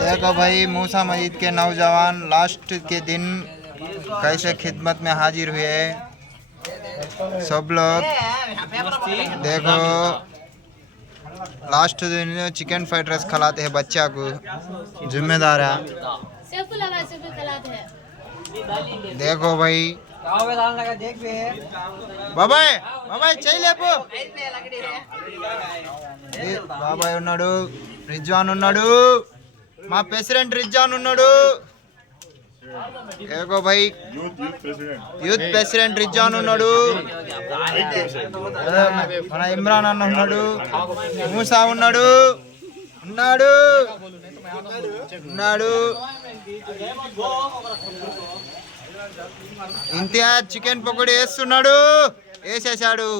देखो भाई मूसा मस्जिद के नौजवान लास्ट के दिन कैसे खिदमत में हाजिर हुए सब लोग। देखो लास्ट दिन चिकन फ्राइड राइस खिलाते हैं बच्चा को, जिम्मेदार है। देखो भाई బాబాయ్ బాబాయ్ చేయలేపు బాబాయ్ ఉన్నాడు, రిజ్వాన్ ఉన్నాడు, మా ప్రెసిడెంట్ రిజ్వాన్ ఉన్నాడు। ఏగో భాయ్ యూత్ ప్రెసిడెంట్ రిజ్వాన్ ఉన్నాడు, మన ఇమ్రాన్ అన్న ఉన్నాడు, మూసా ఉన్నాడు ఉన్నాడు ఉన్నాడు ఇంతియాజ్ చికెన్ పకోడీ వేస్తున్నాడు, వేసేసాడు।